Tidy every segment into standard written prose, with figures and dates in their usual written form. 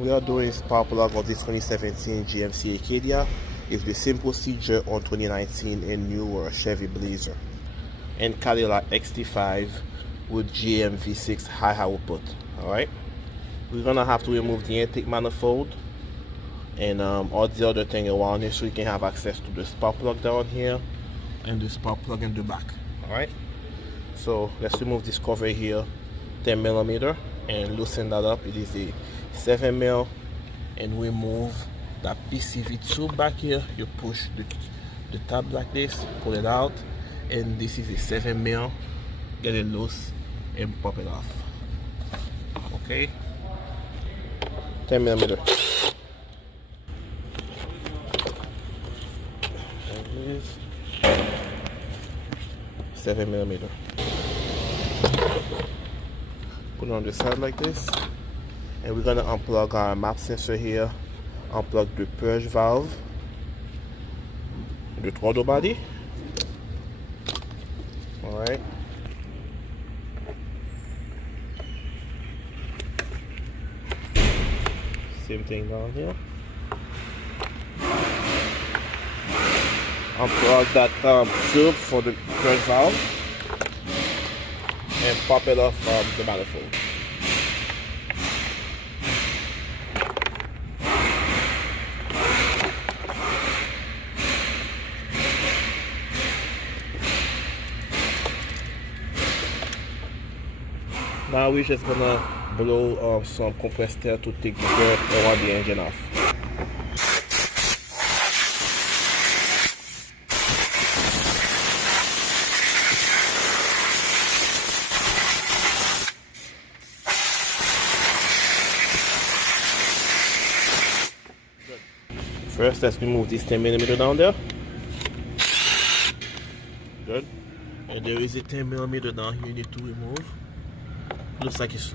We are doing spark plug of this 2017 GMC Acadia. It's the same procedure on 2019 and newer Chevy Blazer and Cadillac XT5 with GM V6 high output. Alright, we're gonna have to remove the intake manifold and all the other thing around here so you can have access to the spark plug down here and the spark plug in the back. Alright, so let's remove this cover here, 10mm, and loosen that up. It is a 7mm, and remove that PCV tube back here. You push the tab like this, pull it out, and this is a 7mm. Get it loose and pop it off. Okay, 10mm. There it is, 7mm. Put it on the side like this, and we're gonna unplug our map sensor here, unplug the purge valve, the throttle body. Alright, same thing down here. Unplug that tube for the purge valve and pop it off the manifold. Now we're just gonna blow some compressed air to take the dirt around the engine off. First, let's remove this 10mm down there. Good. And there is a 10mm down here you need to remove. Looks like it's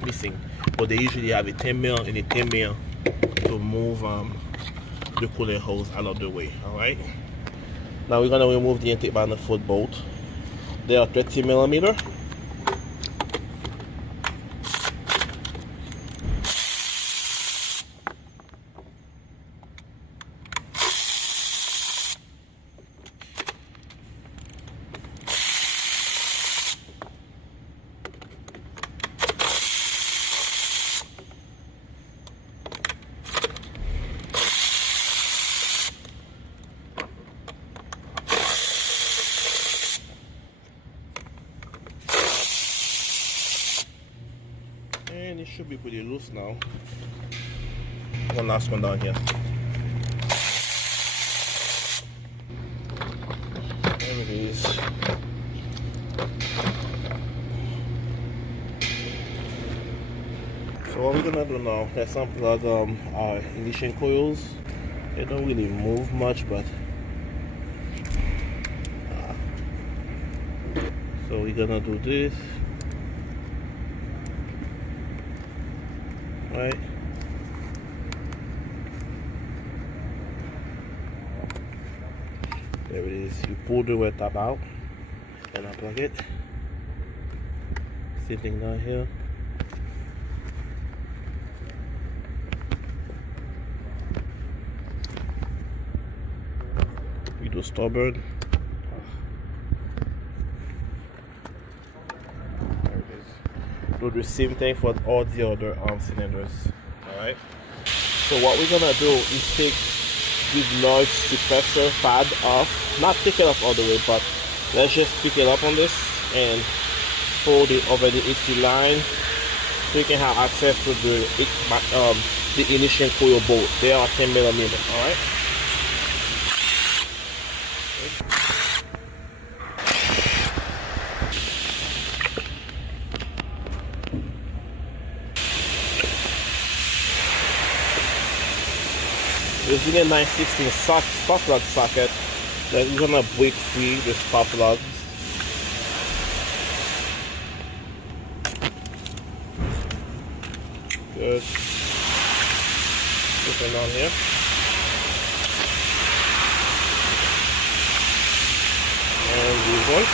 missing, but they usually have a 10mm and a 10mm to move the coolant hose out of the way. All right. Now we're gonna remove the intake manifold bolt. They are 30mm. And it should be pretty loose now. One last one down here. There it is. So what we're gonna do now, let's unplug our ignition coils. They don't really move much, but so we're gonna do this. Right. There it is. You pull the wet tab out and unplug it. Same thing down here. We do starboard. Do the same thing for all the other cylinders. Alright, so what we're gonna do is take this noise suppressor pad off, not take it off all the way, but let's just pick it up on this and fold it over the AC line so you can have access to the ignition coil bolt. They are 10mm. Alright, using a 916 spark plug socket, then we're gonna break free the spark plugs. Good. Put them down here. And this one.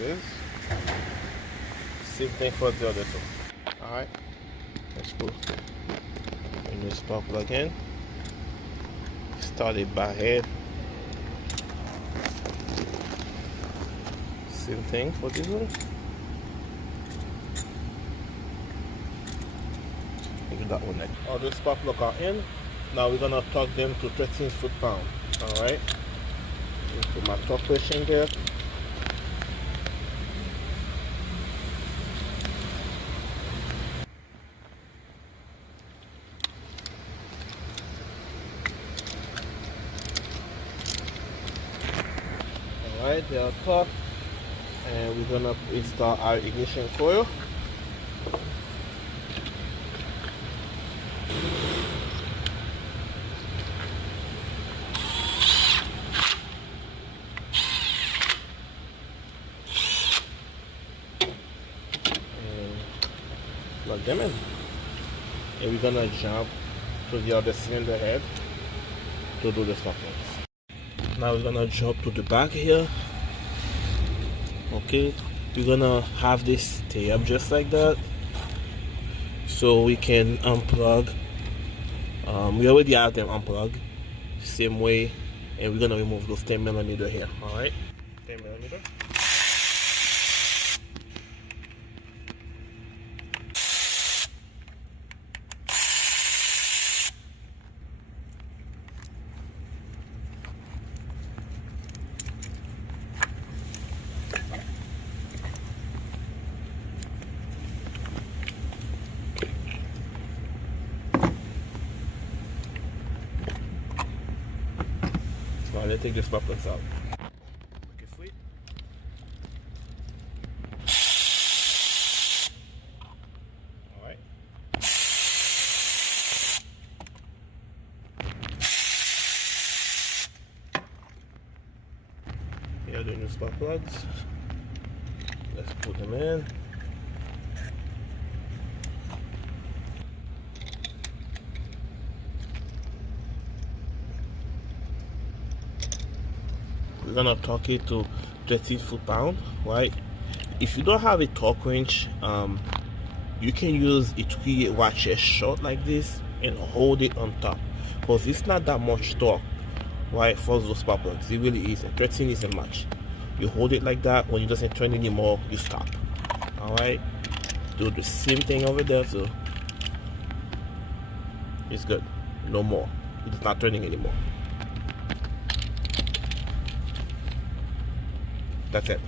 it is. Same thing for the other two. Alright, let's go. And new spark plug in. Start it by head. Same thing for this one. Maybe that one next. All the spark plug are in. Now we're gonna torque them to 13 foot-pound. Alright. Put my torque wrench in there. Alright, they are torqued. And we're gonna install our ignition coil. Plug them in, and we're gonna jump to the other cylinder head to do the spark plugs. Now we're gonna jump to the back here. Okay, we're gonna have this stay up just like that, so we can unplug. We already have them unplugged, same way, and we're gonna remove those 10mm here. All right, 10mm. Now let's take the spark plugs out. Make it sweet. Alright. Here are the new spark plugs. Let's put them in. We're gonna torque it to 13 foot-pound, right? If you don't have a torque wrench, you can use a 3/8 ratchet short like this and hold it on top, because it's not that much torque, right? For those spark plugs, it really isn't. 13 isn't much. You hold it like that. When it doesn't turn anymore, you stop. All right. Do the same thing over there, so it's good. No more. It's not turning anymore. That's it.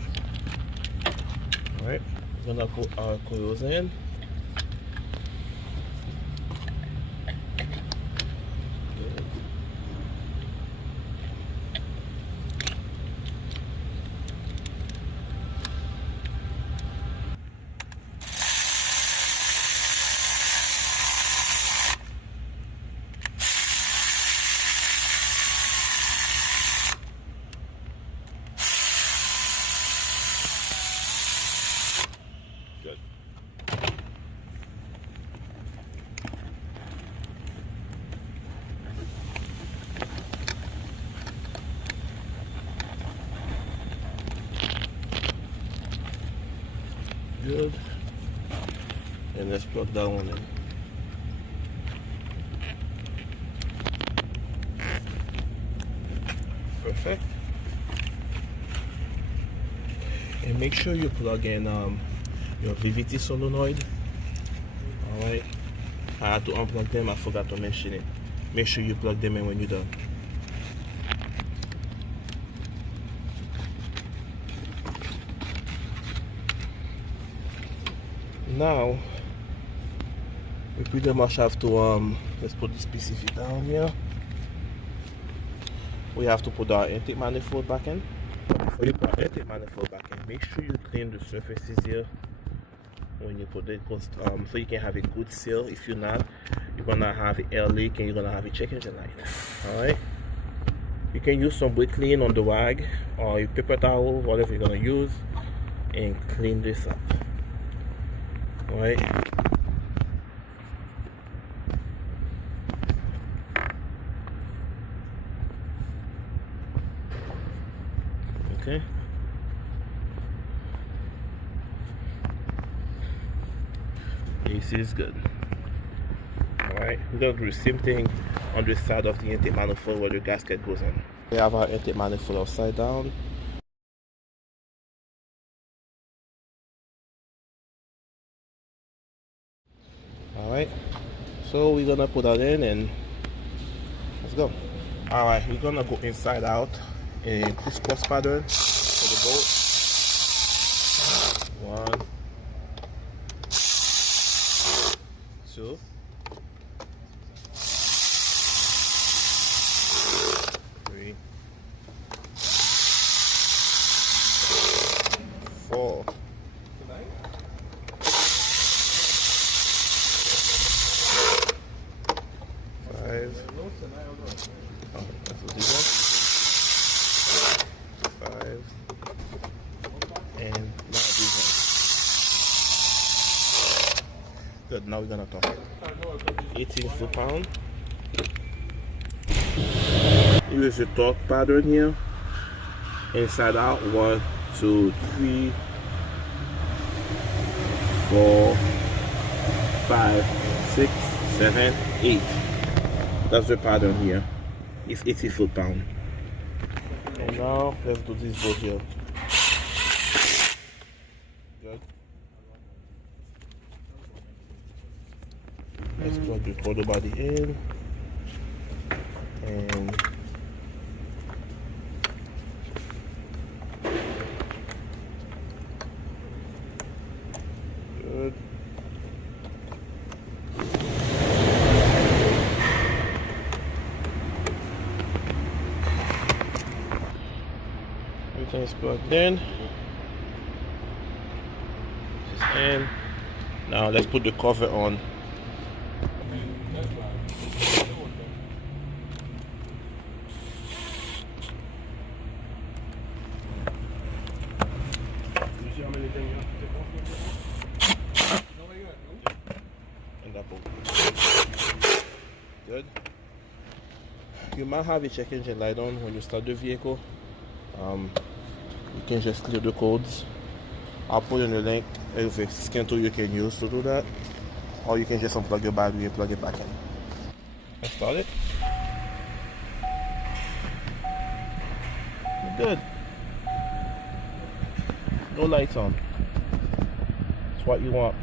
Alright, we're gonna put our coils in. Good. Good. And let's plug that one in. Perfect. And make sure you plug in your VVT solenoid. Alright. I had to unplug them, I forgot to mention it. Make sure you plug them in when you're done. Now we pretty much have to let's put this PCV down here. We have to put our intake manifold back in. Before you put our intake manifold back in, make sure you clean the surfaces here when you put it, because so you can have a good seal. If you're not, you're gonna have an air leak and you're gonna have a check engine light. Alright, you can use some brake clean on the wag or a paper towel, whatever you're gonna use, and clean this up. Alright, okay. AC is good. Alright, we're gonna do the same thing on the side of the intake manifold where the gasket goes in. We have our intake manifold upside down. Alright, so we're gonna put that in and let's go. Alright, we're gonna go inside out in crisscross pattern for the bolt. 1, 2, 3, 4, 5. Oh, that's what these are. 5. And now these ones. Good, now we're gonna talk it. 18 foot-pound. Use your torque pattern here. Inside out. 1, 2, 3, 4, 5, 6, 7, 8. That's the pattern here. It's 80 foot-pound. And now let's do this bolt here. Good. Let's plug the throttle body in. And good. Everything is plugged in. Just in. Now let's put the cover on. And that bolt. Good. You might have a check engine light on when you start the vehicle. You can just clear the codes. I'll put in the link if a scan tool you can use to do that, or you can just unplug your battery and plug it back in. Let's start it. Good. No lights on. That's what you want.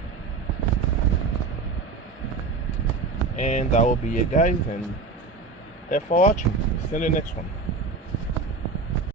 And that will be it, guys, and thanks for watching. See you in the next one.